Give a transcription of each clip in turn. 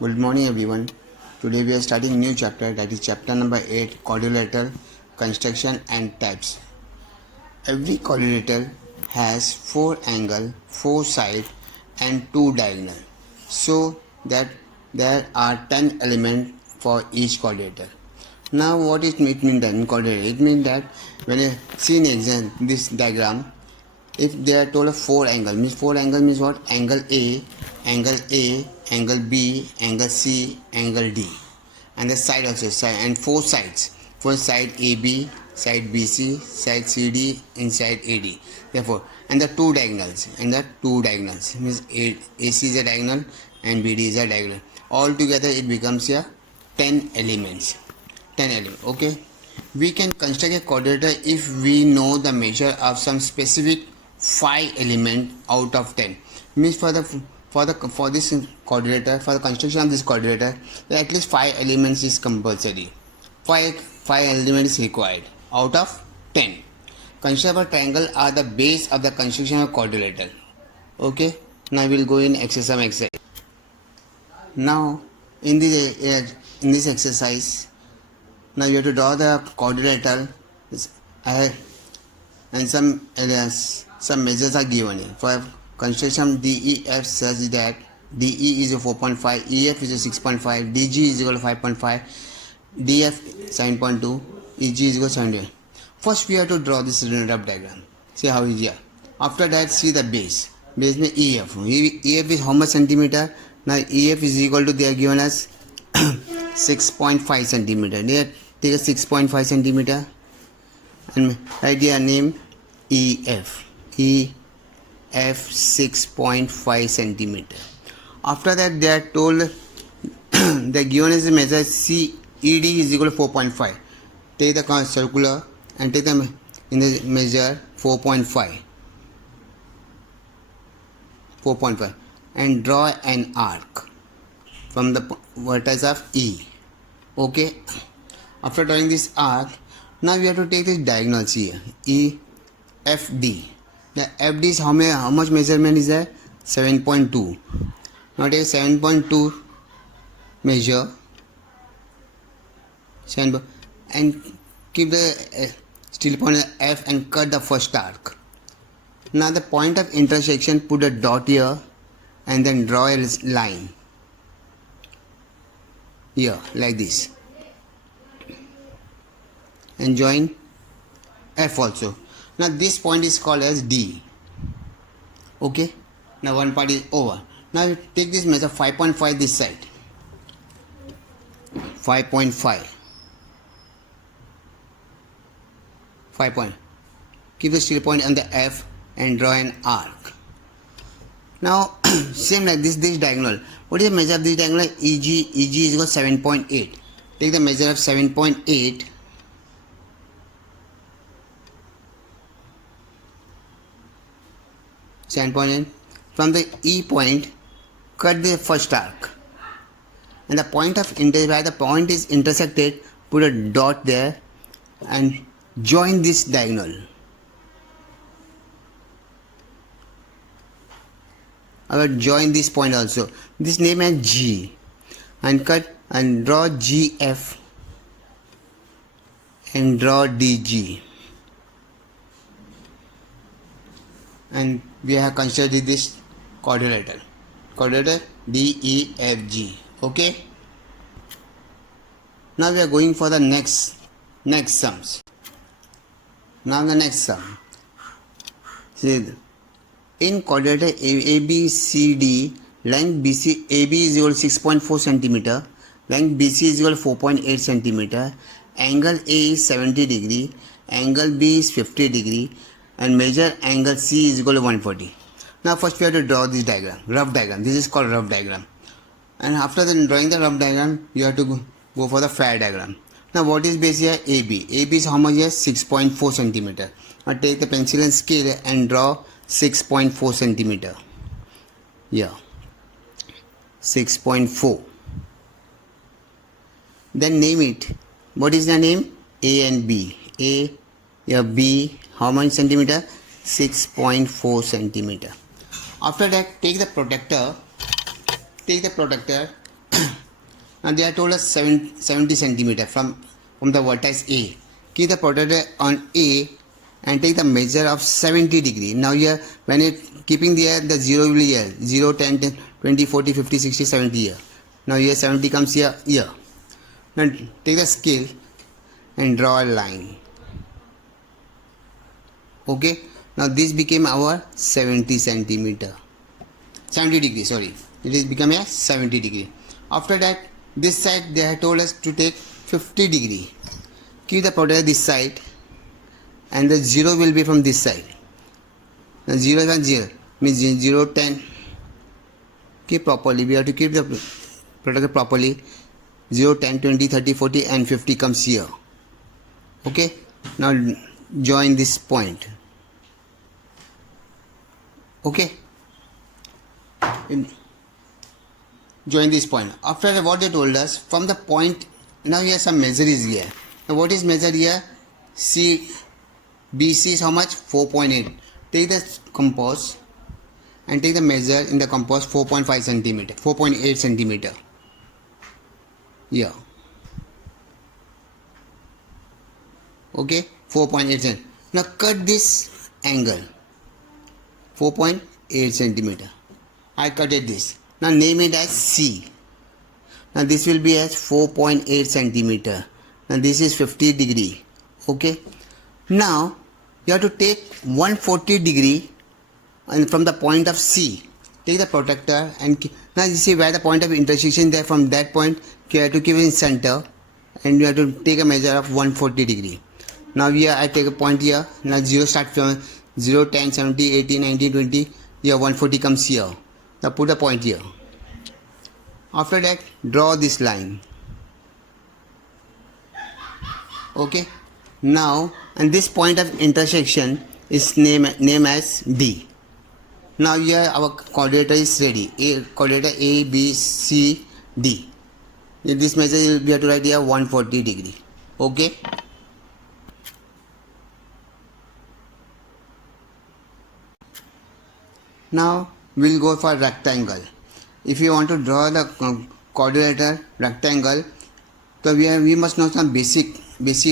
Good morning everyone. Today we are starting new chapter, that is chapter number 8, quadrilateral construction and types. Every quadrilateral has 4 angles, 4 sides and 2 diagonals. So that there are 10 elements for each quadrilateral. Now what it means then quadrilateral? It means that when you see in example this diagram, if they are told of 4 angles, means 4 angles means what? Angle A, angle B, angle C, angle D, and the side also side, and 4 sides. First side AB, side BC, side CD, and side AD. Therefore, and the 2 diagonals, means AC is a diagonal and BD is a diagonal. All together it becomes here 10 elements. 10 elements. Okay. We can construct a quadrilateral if we know the measure of some specific 5 element out of 10. Means for this quadrilateral, for the construction of this quadrilateral, at least 5 elements is compulsory. 5 elements is required out of 10. Construction of triangle are the base of the construction of quadrilateral. Okay. Now we will go in exercise. Now in this exercise, now you have to draw the quadrilateral and some measures are given here. For construction DEF such that DE is a 4.5, EF is a 6.5, DG is equal to 5.5, DF 7.2, EG is equal to 7. First we have to draw this rough diagram. See how easy. After that see the base. Base means EF. EF is how much centimeter? Now EF is equal to, they are given as 6.5 centimeter. They take a 6.5 centimeter and write their name EF. EF 6.5 centimeter. After that they are told they are given as a measure CED is equal to 4.5. Take the circular and take them in the measure 4.5 and draw an arc from the vertex of E. Okay. After drawing this arc, now we have to take this diagonals here. EFD. The FD is how much measurement is there? 7.2. Now take 7.2 measure and keep the steel point F and cut the first arc. Now the point of intersection, put a dot here and then draw a line here like this and join F also. Now this point is called as D. Okay. Now one part is over. Now you take this measure 5.5 this side. 5.5. 5 point. Keep the steel point on the F and draw an arc. Now same like this diagonal. What is the measure of this diagonal? EG is equal to 7.8. Take the measure of 7.8. From the E point, cut the first arc. And the point of where the point is intersected, put a dot there and join this diagonal. I will join this point also. This name as G and cut and draw GF and draw DG. And we have constructed this quadrilateral DEFG. Okay. Now we are going for the next sums. Now the next sum. See, in quadrilateral ABCD, length AB is equal to 6.4 centimeter, length BC is equal to 4.8 centimeter, angle A is 70 degree, angle B is 50 degree, and measure angle C is equal to 140. Now first we have to draw this diagram, rough diagram. This is called rough diagram. And after drawing the rough diagram, you have to go for the fair diagram. Now what is base here? AB. AB is how much here? 6.4 centimeter. Now take the pencil and scale and draw 6.4 centimeter. Yeah. 6.4. Then name it. What is the name? A and B. A, yeah, B, how much centimeter? 6.4 centimeter. After that, take the protector Now they are told us 70 centimeter from the vertex A. Keep the protractor on A and take the measure of 70 degree. Now here when it keeping there, the 0 will be here, 0, 10, 10, 20, 40, 50, 60, 70 here. Now here 70 comes here. Now take the scale and draw a line. Okay, now this became our 70 centimeter. 70 degree, sorry. It is become a 70 degree. After that, this side they have told us to take 50 degree. Keep the protractor this side and the 0 will be from this side. Now 0 is 0 means 0, 10. Keep properly. We have to keep the protractor properly. 0, 10, 20, 30, 40 and 50 comes here. Okay. Now join this point. Okay. Join this point. After what they told us, from the point, now here some measure is here. Now what is measured here? C, BC is how much? 4.8. Take the compass and take the measure in the compass 4.5 centimeter, 4.8 centimeter. Yeah. Okay, 4.8 centimeter. Now cut this angle, 4.8 centimeter. I cut it this. Now name it as C. Now this will be as 4.8 centimeter. Now this is 50 degree. Okay. Now you have to take 140 degree and from the point of C. Take the protractor and now you see where the point of intersection there. From that point you have to keep it in center and you have to take a measure of 140 degree. Now here I take a point here. Now 0 start from 0, 10, 70, 80, 90, 20. Here 140 comes here. Now put a point here. After that, draw this line. Okay. Now, and this point of intersection is named as D. Now here our coordinator is ready. Coordinator A, B, C, D. In this measure we have to write here 140 degree. Okay. Now we'll go for rectangle. If you want to draw the quadrilateral rectangle, so we must know some basic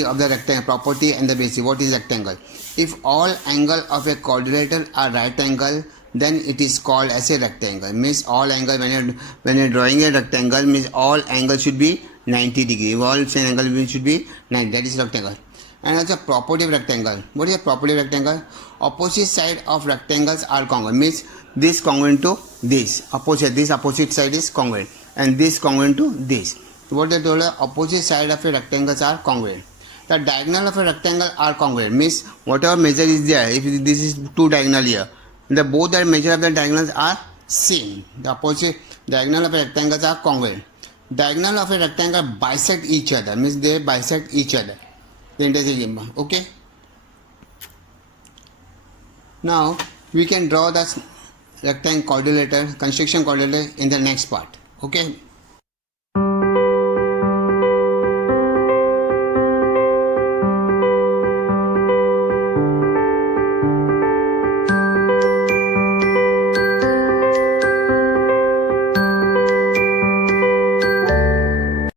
of the rectangle property and the basic. What is rectangle? If all angle of a quadrilateral are right angle, then it is called as a rectangle. Means all angle when you're drawing a rectangle means all angle should be 90 degree. All angle should be 90. That is rectangle. And as a property of rectangle, what is a property of rectangle? Opposite side of rectangles are congruent. Means this congruent to this. This opposite side is congruent, and this congruent to this. What they told us, opposite side of a rectangles are congruent. The diagonal of a rectangle are congruent. Means whatever measure is there, if this is two diagonal here, both the measure of the diagonals are same. The opposite diagonal of a rectangles are congruent. Diagonal of a rectangle bisect each other. Means they bisect each other. Okay. Now we can draw the rectangle quadrilateral construction quadrilateral in the next part. Okay.